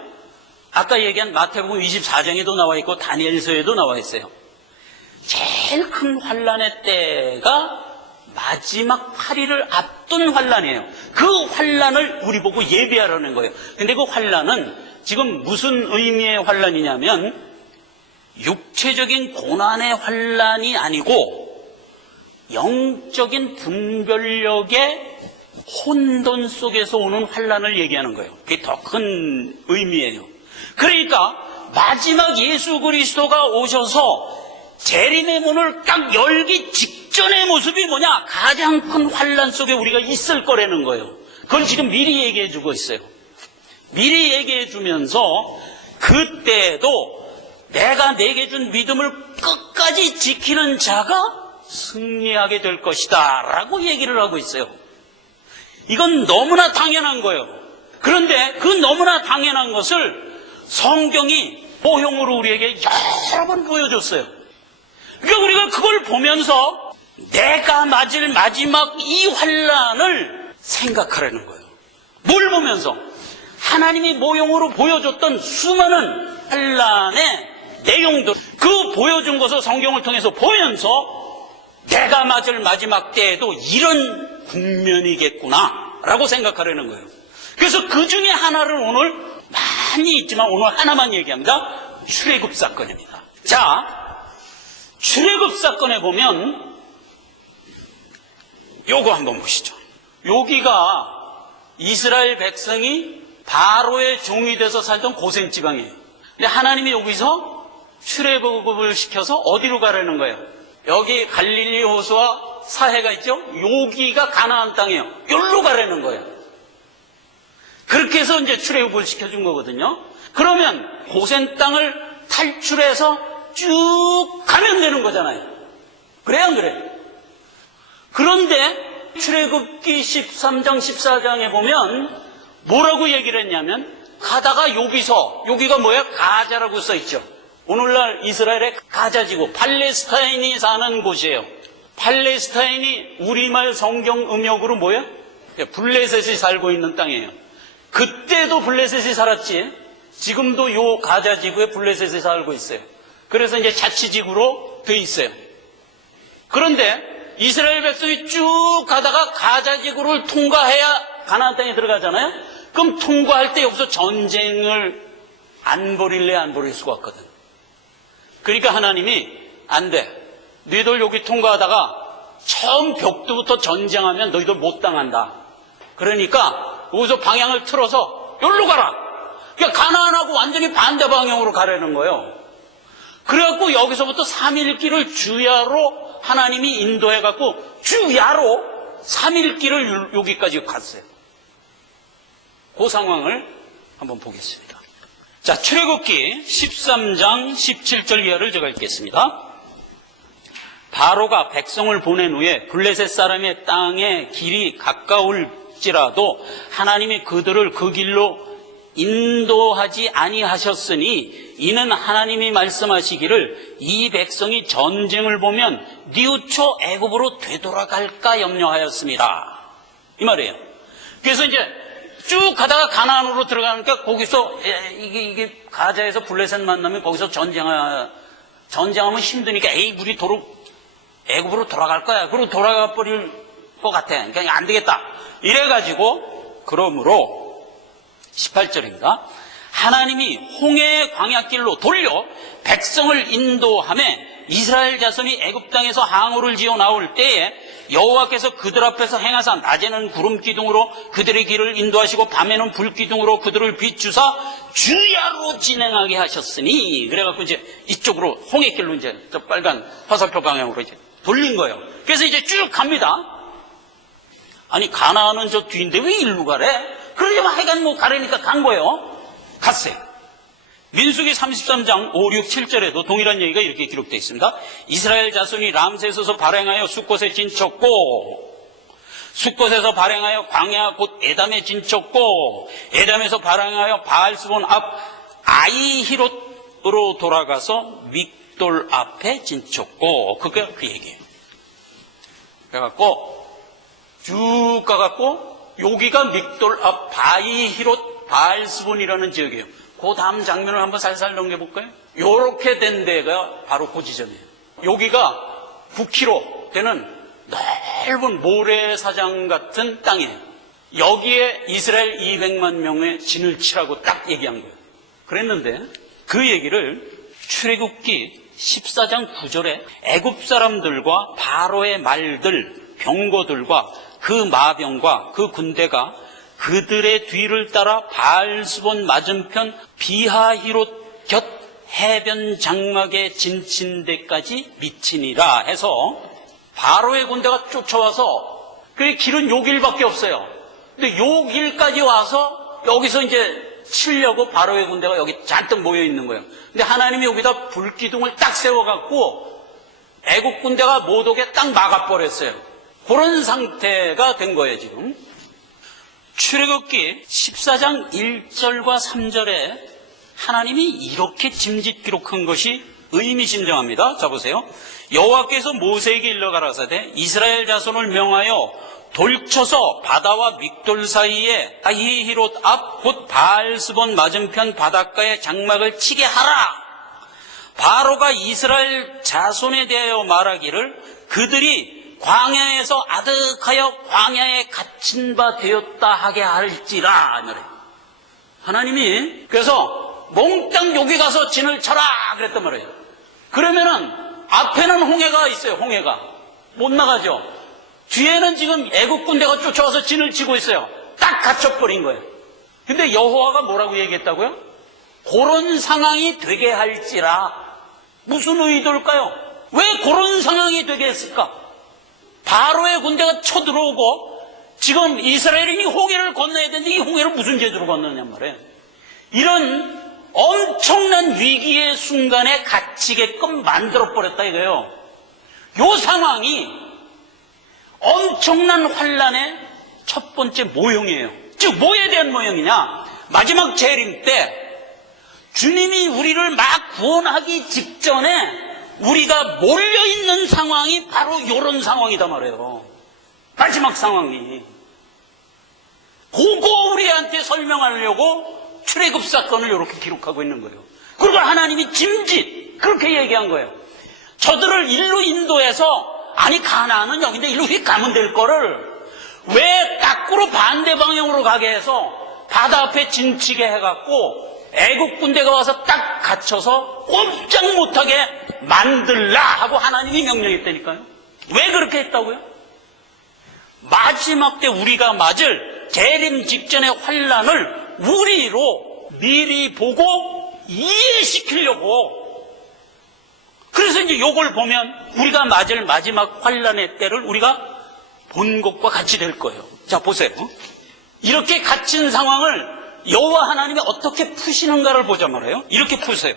아까 얘기한 마태복음 24장에도 나와 있고 다니엘서에도 나와 있어요. 제일 큰 환란의 때가 마지막 8일을 앞둔 환란이에요. 그 환란을 우리 보고 예비하라는 거예요. 근데 그 환란은 지금 무슨 의미의 환란이냐면 육체적인 고난의 환란이 아니고 영적인 분별력의 혼돈 속에서 오는 환란을 얘기하는 거예요. 그게 더 큰 의미예요. 그러니까 마지막 예수 그리스도가 오셔서 재림의 문을 딱 열기 직전의 모습이 뭐냐? 가장 큰 환란 속에 우리가 있을 거라는 거예요. 그걸 지금 미리 얘기해 주고 있어요. 미리 얘기해 주면서 그때도 내가 내게 준 믿음을 끝까지 지키는 자가 승리하게 될 것이다 라고 얘기를 하고 있어요. 이건 너무나 당연한 거예요. 그런데 그 너무나 당연한 것을 성경이 모형으로 우리에게 여러 번 보여줬어요. 그러니까 우리가 그걸 보면서 내가 맞을 마지막 이 환란을 생각하라는 거예요. 뭘 보면서? 하나님이 모형으로 보여줬던 수많은 환란의 내용들, 그 보여준 것을 성경을 통해서 보면서 내가 맞을 마지막 때에도 이런 국면이겠구나 라고 생각하려는 거예요. 그래서 그 중에 하나를 오늘 많이 있지만 오늘 하나만 얘기합니다. 출애굽 사건입니다. 자, 출애굽 사건에 보면 요거 한번 보시죠. 여기가 이스라엘 백성이 바로의 종이 돼서 살던 고센 지방이에요. 근데 하나님이 여기서 출애굽을 시켜서 어디로 가라는 거예요? 여기 갈릴리 호수와 사해가 있죠? 여기가 가나안 땅이에요. 여기로 가라는 거예요. 그렇게 해서 이제 출애굽을 시켜준 거거든요. 그러면 고센 땅을 탈출해서 쭉 가면 되는 거잖아요. 그래요, 안 그래요? 그런데 출애굽기 13장, 14장에 보면 뭐라고 얘기를 했냐면 가다가 여기가 뭐야? 가자라고 써있죠. 오늘날 이스라엘의 가자지구, 팔레스타인이 사는 곳이에요. 팔레스타인이 우리말 성경 음역으로 뭐야? 블레셋이 살고 있는 땅이에요. 그때도 블레셋이 살았지. 지금도 요 가자지구에 블레셋이 살고 있어요. 그래서 이제 자치지구로 돼 있어요. 그런데 이스라엘 백성이 쭉 가다가 가자지구를 통과해야 가나안 땅에 들어가잖아요. 그럼 통과할 때 여기서 전쟁을 안 벌일래 안 벌일 수가 없거든. 그러니까 하나님이 안 돼. 너희들 여기 통과하다가 처음 벽두부터 전쟁하면 너희들 못 당한다. 그러니까 여기서 방향을 틀어서 여기로 가라. 그러니까 가나안하고 완전히 반대 방향으로 가라는 거예요. 그래갖고 여기서부터 3일 길을 주야로 하나님이 인도해갖고 주야로 3일 길을 여기까지 갔어요. 그 상황을 한번 보겠습니다. 자, 출애굽기 13장 17절 이하를 제가 읽겠습니다. 바로가 백성을 보낸 후에 블레셋 사람의 땅에 길이 가까울지라도 하나님이 그들을 그 길로 인도하지 아니하셨으니 이는 하나님이 말씀하시기를 이 백성이 전쟁을 보면 뉘우쳐 애굽으로 되돌아갈까 염려하였습니다. 이 말이에요. 그래서 이제 쭉 가다가 가나안으로 들어가니까 거기서 이게 가자에서 블레셋 만나면 거기서 전쟁하면 힘드니까 에이 우리 도로 애굽으로 돌아갈 거야. 그리고 돌아가 버릴 것 같아. 그러니까 안 되겠다. 이래가지고 그러므로 18절입니다. 하나님이 홍해의 광야길로 돌려 백성을 인도하며 이스라엘 자손이 애굽 땅에서 항우를 지어 나올 때에 여호와께서 그들 앞에서 행하사 낮에는 구름 기둥으로 그들의 길을 인도하시고 밤에는 불 기둥으로 그들을 비추사 주야로 진행하게 하셨으니, 그래갖고 이제 이쪽으로 홍해길로 이제 저 빨간 화살표 방향으로 이제 돌린 거예요. 그래서 이제 쭉 갑니다. 아니 가나안은 저 뒤인데 왜 일로 가래? 그러려면 하여간 뭐 가라니까 간 거예요. 갔어요. 민수기 33장 5, 6, 7절에도 동일한 얘기가 이렇게 기록되어 있습니다. 이스라엘 자손이 람셋에서 발행하여 숫곳에 진쳤고, 숫곳에서 발행하여 광야 곧 에담에 진쳤고, 에담에서 발행하여 바알스본 앞 아이히롯으로 돌아가서 믹돌 앞에 진쳤고, 그게 그 얘기예요. 그래갖고 쭉 가갖고 여기가 믹돌 앞 바이히롯 바알스본이라는 지역이에요. 그 다음 장면을 한번 살살 넘겨볼까요? 요렇게 된 데가 바로 그 지점이에요. 여기가 9km 되는 넓은 모래사장 같은 땅이에요. 여기에 이스라엘 200만 명의 진을 치라고 딱 얘기한 거예요. 그랬는데 그 얘기를 출애굽기 14장 9절에 애굽 사람들과 바로의 말들, 병거들과 그 마병과 그 군대가 그들의 뒤를 따라 바알스본 맞은편 비하히롯 곁 해변 장막에 진친 데까지 미치니라 해서 바로의 군대가 쫓아와서 그 길은 요 길밖에 없어요. 근데 요 길까지 와서 여기서 이제 치려고 바로의 군대가 여기 잔뜩 모여 있는 거예요. 근데 하나님이 여기다 불기둥을 딱 세워갖고 애국 군대가 못 오게 딱 막아버렸어요. 그런 상태가 된 거예요, 지금. 출애굽기 14장 1절과 3절에 하나님이 이렇게 짐짓 기록한 것이 의미심장합니다. 자 보세요. 여호와께서 모세에게 일러 가라사대 이스라엘 자손을 명하여 돌쳐서 바다와 믹돌 사이에 아히히롯 앞 곧 바알스본 맞은편 바닷가에 장막을 치게 하라. 바로가 이스라엘 자손에 대하여 말하기를 그들이 광야에서 아득하여 광야에 갇힌 바 되었다 하게 할지라. 하나님이 그래서 몽땅 여기 가서 진을 쳐라 그랬단 말이에요. 그러면은 앞에는 홍해가 있어요. 홍해가 못 나가죠. 뒤에는 지금 애국 군대가 쫓아와서 진을 치고 있어요. 딱 갇혀버린 거예요. 근데 여호와가 뭐라고 얘기했다고요? 그런 상황이 되게 할지라. 무슨 의도일까요? 왜 그런 상황이 되게 했을까? 바로의 군대가 쳐들어오고 지금 이스라엘인이 홍해를 건너야 되는데 이 홍해를 무슨 제주로 건너냔 말이에요. 이런 엄청난 위기의 순간에 갇히게끔 만들어버렸다 이거예요. 이 상황이 엄청난 환란의 첫 번째 모형이에요. 즉 뭐에 대한 모형이냐? 마지막 재림 때 주님이 우리를 막 구원하기 직전에 우리가 몰려있는 상황이 바로 이런 상황이다 말이에요. 마지막 상황이. 그거 우리한테 설명하려고 출애굽 사건을 이렇게 기록하고 있는 거예요. 그리고 하나님이 짐짓 그렇게 얘기한 거예요. 저들을 일로 인도해서 아니 가나안은 여기인데 일로 가면 될 거를 왜 거꾸로 반대 방향으로 가게 해서 바다 앞에 진치게 해갖고 애국 군대가 와서 딱 갇혀서 꼼짝 못하게 만들라 하고 하나님이 명령했다니까요. 왜 그렇게 했다고요? 마지막 때 우리가 맞을 재림 직전의 환란을 우리로 미리 보고 이해시키려고. 그래서 이제 요걸 보면 우리가 맞을 마지막 환란의 때를 우리가 본 것과 같이 될 거예요. 자 보세요. 이렇게 갇힌 상황을 여호와 하나님이 어떻게 푸시는가를 보자 말이에요. 이렇게 푸세요.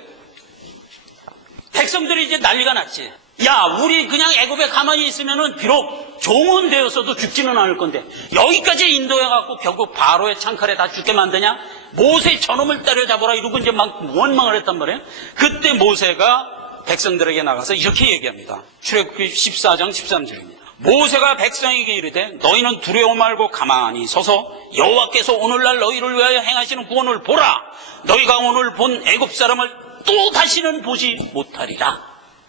백성들이 이제 난리가 났지. 야, 우리 그냥 애굽에 가만히 있으면은 비록 종은 되었어도 죽지는 않을 건데 여기까지 인도해갖고 결국 바로의 창칼에 다 죽게 만드냐? 모세 저놈을 때려잡아라 이러고 이제 막 원망을 했단 말이에요. 그때 모세가 백성들에게 나가서 이렇게 얘기합니다. 출애굽기 14장 13절입니다. 모세가 백성에게 이르되 너희는 두려워 말고 가만히 서서 여호와께서 오늘날 너희를 위하여 행하시는 구원을 보라. 너희가 오늘 본 애굽 사람을 또 다시는 보지 못하리라.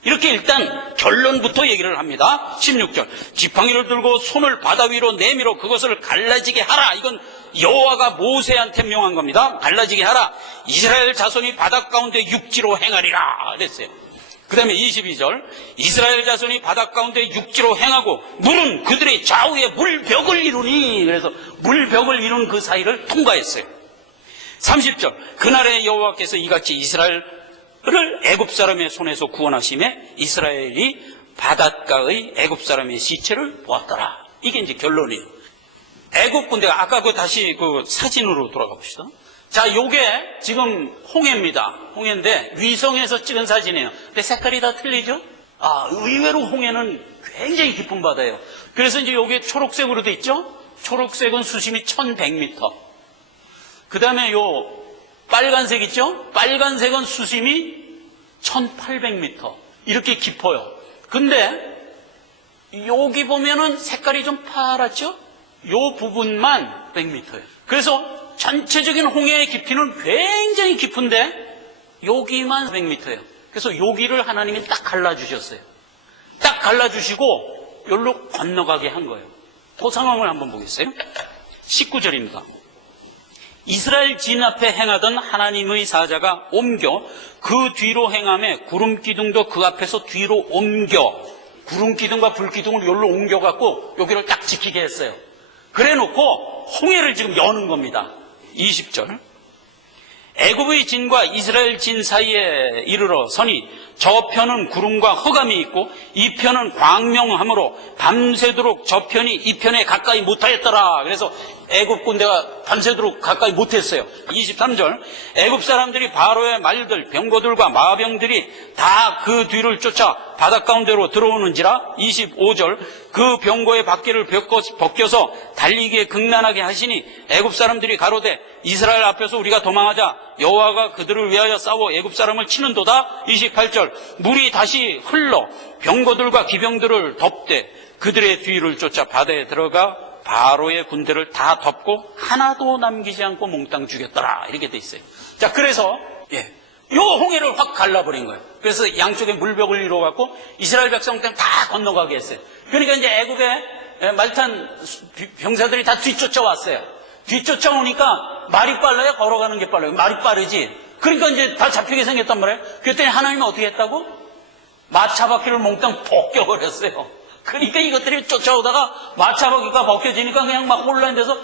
이렇게 일단 결론부터 얘기를 합니다. 16절. 지팡이를 들고 손을 바다 위로 내밀어 그것을 갈라지게 하라. 이건 여호와가 모세한테 명한 겁니다. 갈라지게 하라. 이스라엘 자손이 바닷 가운데 육지로 행하리라 그랬어요. 그 다음에 22절. 이스라엘 자손이 바닷 가운데 육지로 행하고 물은 그들의 좌우에 물벽을 이루니. 그래서 물벽을 이룬 그 사이를 통과했어요. 30절. 그날에 여호와께서 이같이 이스라엘을 애굽 사람의 손에서 구원하심에 이스라엘이 바닷가의 애굽 사람의 시체를 보았더라. 이게 이제 결론이에요. 애굽 군대가 아까 다시 사진으로 돌아가 봅시다. 자, 요게 지금 홍해입니다. 홍해인데 위성에서 찍은 사진이에요. 근데 색깔이 다 틀리죠? 의외로 홍해는 굉장히 깊은 바다예요. 그래서 이제 요게 초록색으로 돼 있죠? 초록색은 수심이 1100m. 그 다음에 요 빨간색 있죠? 빨간색은 수심이 1800m. 이렇게 깊어요. 근데 여기 보면은 색깔이 좀 파랗죠? 요 부분만 100m예요. 그래서 전체적인 홍해의 깊이는 굉장히 깊은데 여기만 100m예요. 그래서 여기를 하나님이 딱 갈라주셨어요. 딱 갈라주시고 여기로 건너가게 한 거예요. 그 상황을 한번 보겠어요. 19절입니다. 이스라엘 진 앞에 행하던 하나님의 사자가 옮겨 그 뒤로 행하며 구름 기둥도 그 앞에서 뒤로 옮겨 구름 기둥과 불 기둥을 여기로 옮겨갖고 여기를 딱 지키게 했어요. 그래 놓고 홍해를 지금 여는 겁니다. 20절. 애굽의 진과 이스라엘 진 사이에 이르러 서니 저편은 구름과 흑암이 있고 이 편은 광명함으로 밤새도록 저편이 이 편에 가까이 못하였더라. 그래서 애굽 군대가 밤새도록 가까이 못했어요. 23절. 애굽 사람들이 바로의 말들 병거들과 마병들이 다 그 뒤를 쫓아 바닷가운데로 들어오는지라. 25절. 그 병거의 바퀴를 벗겨서 달리기에 극난하게 하시니 애굽 사람들이 가로되 이스라엘 앞에서 우리가 도망하자 여호와가 그들을 위하여 싸워 애굽 사람을 치는도다. 28절. 물이 다시 흘러 병거들과 기병들을 덮되 그들의 뒤를 쫓아 바다에 들어가 바로의 군대를 다 덮고 하나도 남기지 않고 몽땅 죽였더라. 이렇게 돼 있어요. 자, 그래서 요 홍해를 확 갈라버린 거예요. 그래서 양쪽에 물벽을 이루어갖고 이스라엘 백성들 다 건너가게 했어요. 그러니까 이제 애굽의 말탄 병사들이 다 뒤쫓아왔어요. 뒤쫓아오니까 말이 빨라야 걸어가는 게 빨라요. 말이 빠르지. 그러니까 이제 다 잡히게 생겼단 말이에요. 그랬더니 하나님은 어떻게 했다고? 마차바퀴를 몽땅 벗겨버렸어요. 그러니까 이것들이 쫓아오다가 마차바퀴가 벗겨지니까 그냥 막 혼란이 돼서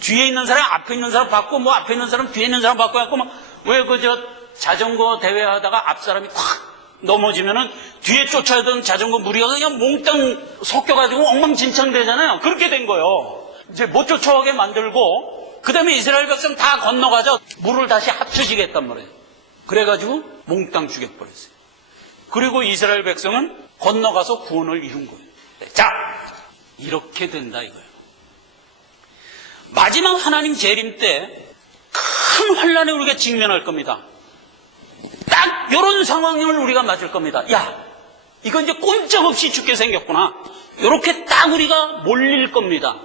뒤에 있는 사람 앞에 있는 사람 받고 뭐 앞에 있는 사람 뒤에 있는 사람 받고 해갖고 막 왜 자전거 대회하다가 앞 사람이 확 넘어지면은 뒤에 쫓아오던 자전거 무리가 그냥 몽땅 섞여가지고 엉망진창 되잖아요. 그렇게 된 거예요. 이제 못 쫓아오게 만들고 그 다음에 이스라엘 백성 다 건너가자 물을 다시 합쳐지게 했단 말이에요. 그래가지고 몽땅 죽여버렸어요. 그리고 이스라엘 백성은 건너가서 구원을 이룬 거예요. 자, 이렇게 된다 이거예요. 마지막 하나님 재림 때 큰 환난에 우리가 직면할 겁니다. 딱 이런 상황을 우리가 맞을 겁니다. 야, 이거 이제 꼼짝없이 죽게 생겼구나. 이렇게 딱 우리가 몰릴 겁니다.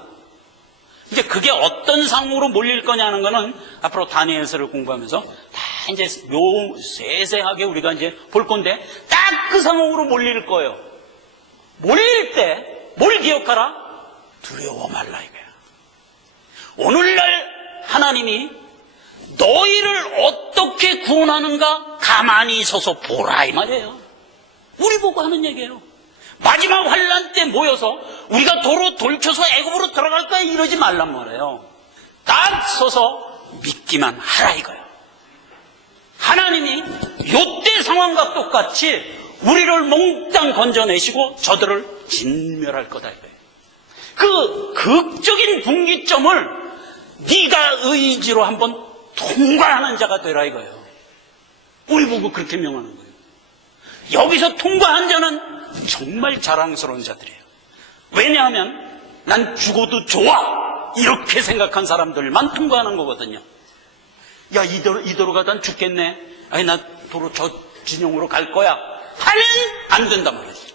이제 그게 어떤 상황으로 몰릴 거냐는 거는 앞으로 다니엘서를 공부하면서 다 이제 세세하게 우리가 이제 볼 건데 딱 그 상황으로 몰릴 거예요. 몰릴 때 뭘 기억하라? 두려워 말라 이거야. 오늘날 하나님이 너희를 어떻게 구원하는가 가만히 서서 보라 이 말이에요. 우리 보고 하는 얘기예요. 마지막 환난 때 모여서 우리가 도로 돌쳐서 애굽으로 들어갈 거야 이러지 말란 말이에요. 딱 서서 믿기만 하라 이거예요. 하나님이 요때 상황과 똑같이 우리를 몽땅 건져내시고 저들을 진멸할 거다 이거예요. 그 극적인 분기점을 네가 의지로 한번 통과하는 자가 되라 이거예요. 우리 보고 그렇게 명하는 거예요. 여기서 통과한 자는 정말 자랑스러운 자들이에요. 왜냐하면 난 죽어도 좋아 이렇게 생각한 사람들만 통과하는 거거든요. 야, 이대로 가다 죽겠네. 아니 나 도로 저 진영으로 갈 거야 하면 안 된단 말이죠.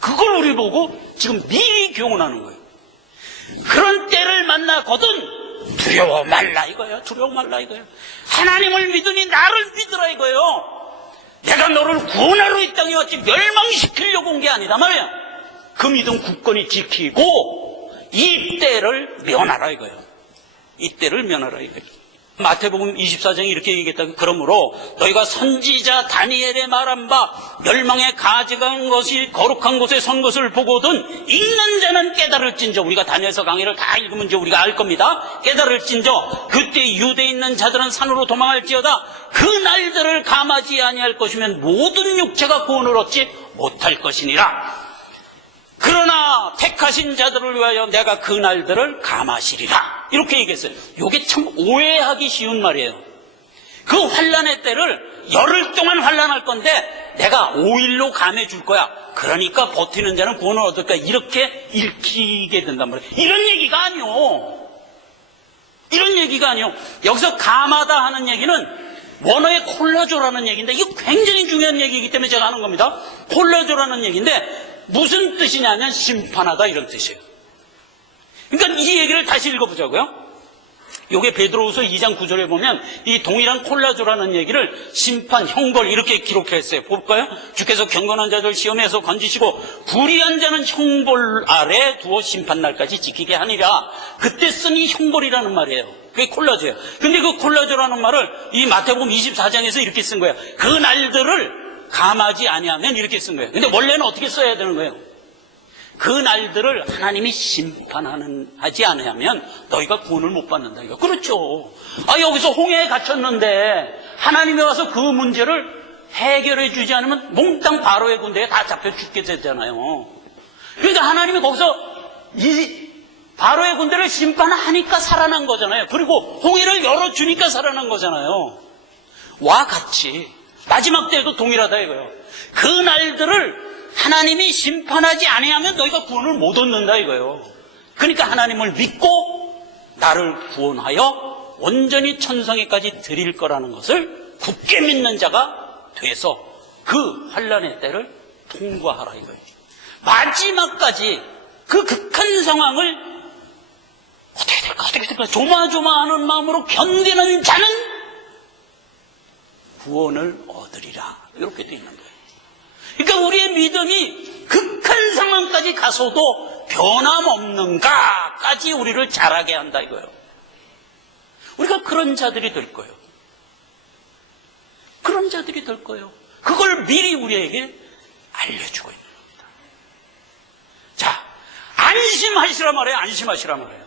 그걸 우리 보고 지금 미리 교훈하는 거예요. 그런 때를 만나거든 두려워 말라 이거예요. 두려워 말라 이거예요. 하나님을 믿으니 나를 믿으라 이거예요. 내가 너를 구원하러 이 땅에 왔지 멸망시키려고 온 게 아니다 말이야. 그 믿음 굳건히 지키고 이 때를 면하라 이거예요. 이 때를 면하라 이거예요. 마태복음 24장에 이렇게 얘기했다. 그러므로 너희가 선지자 다니엘의 말한 바 멸망에 가져간 것이 거룩한 곳에 선 것을 보거든 읽는 자는 깨달을진저. 우리가 다니엘서 강의를 다 읽으면 이제 우리가 알 겁니다. 깨달을진저 그때 유대에 있는 자들은 산으로 도망할지어다. 그 날들을 감하지 아니할 것이면 모든 육체가 구원을 얻지 못할 것이니라. 그러나 택하신 자들을 위하여 내가 그 날들을 감하시리라. 이렇게 얘기했어요. 이게 참 오해하기 쉬운 말이에요. 그 환난의 때를 열흘 동안 환난할 건데 내가 5일로 감해 줄 거야. 그러니까 버티는 자는 구원을 얻을 거야. 이렇게 읽히게 된단 말이에요. 이런 얘기가 아니요. 이런 얘기가 아니요. 여기서 감하다 하는 얘기는 원어의 콜라조라는 얘기인데 이거 굉장히 중요한 얘기이기 때문에 제가 하는 겁니다. 콜라조라는 얘기인데 무슨 뜻이냐면 심판하다 이런 뜻이에요. 그러니까 이 얘기를 다시 읽어보자고요. 요게 베드로후서 2장 9절에 보면 이 동일한 콜라조라는 얘기를 심판, 형벌 이렇게 기록했어요. 볼까요? 주께서 경건한 자들 시험에서 건지시고 불의한 자는 형벌 아래 두어 심판날까지 지키게 하니라. 그때 쓴 이 형벌이라는 말이에요. 그게 콜라조예요. 근데 그 콜라조라는 말을 이 마태복음 24장에서 이렇게 쓴 거예요. 그 날들을 감하지 아니하면 이렇게 쓴 거예요. 근데 원래는 어떻게 써야 되는 거예요? 그 날들을 하나님이 심판하지 않으면 너희가 구원을 못 받는다. 이거 그렇죠. 여기서 홍해에 갇혔는데 하나님이 와서 그 문제를 해결해 주지 않으면 몽땅 바로의 군대에 다 잡혀 죽게 되잖아요. 그러니까 하나님이 거기서 이 바로의 군대를 심판하니까 살아난 거잖아요. 그리고 홍해를 열어주니까 살아난 거잖아요. 와 같이 마지막 때도 동일하다 이거예요. 그 날들을 하나님이 심판하지 아니하면 너희가 구원을 못 얻는다 이거예요. 그러니까 하나님을 믿고 나를 구원하여 온전히 천성에까지 드릴 거라는 것을 굳게 믿는 자가 돼서 그 환난의 때를 통과하라 이거예요. 마지막까지 그 극한 상황을 어떻게 될까 조마조마하는 마음으로 견디는 자는 구원을 얻으리라. 이렇게 되어 있는 거예요. 그러니까 우리의 믿음이 극한 상황까지 가서도 변함없는가까지 우리를 자라게 한다 이거예요. 우리가 그런 자들이 될 거예요. 그런 자들이 될 거예요. 그걸 미리 우리에게 알려주고 있는 겁니다. 자, 안심하시라 말해요. 안심하시라 말해요.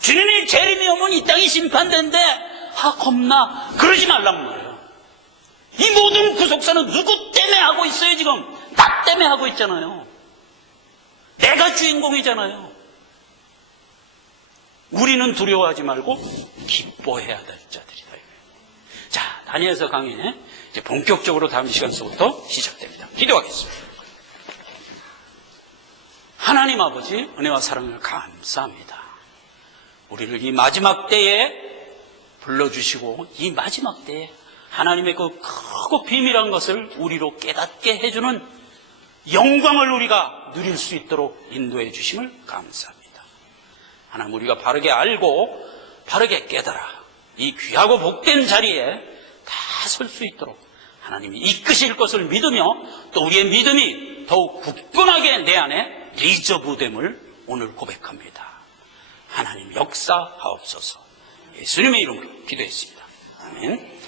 주님이 재림이 오면 이 땅이 심판된대. 겁나. 그러지 말란 말이에요. 이 모든 구속사는 누구 때문에 하고 있어요 지금? 나 때문에 하고 있잖아요. 내가 주인공이잖아요. 우리는 두려워하지 말고 기뻐해야 될 자들이다. 자, 다니엘서 강의 이제 본격적으로 다음 시간서부터 시작됩니다. 기도하겠습니다. 하나님 아버지 은혜와 사랑을 감사합니다. 우리를 이 마지막 때에 불러주시고 이 마지막 때에 하나님의 그 크고 비밀한 것을 우리로 깨닫게 해주는 영광을 우리가 누릴 수 있도록 인도해 주심을 감사합니다. 하나님 우리가 바르게 알고 바르게 깨달아 이 귀하고 복된 자리에 다 설 수 있도록 하나님이 이끄실 것을 믿으며 또 우리의 믿음이 더욱 굳건하게 내 안에 리저브됨을 오늘 고백합니다. 하나님 역사하옵소서. 예수님의 이름으로 기도했습니다. 아멘.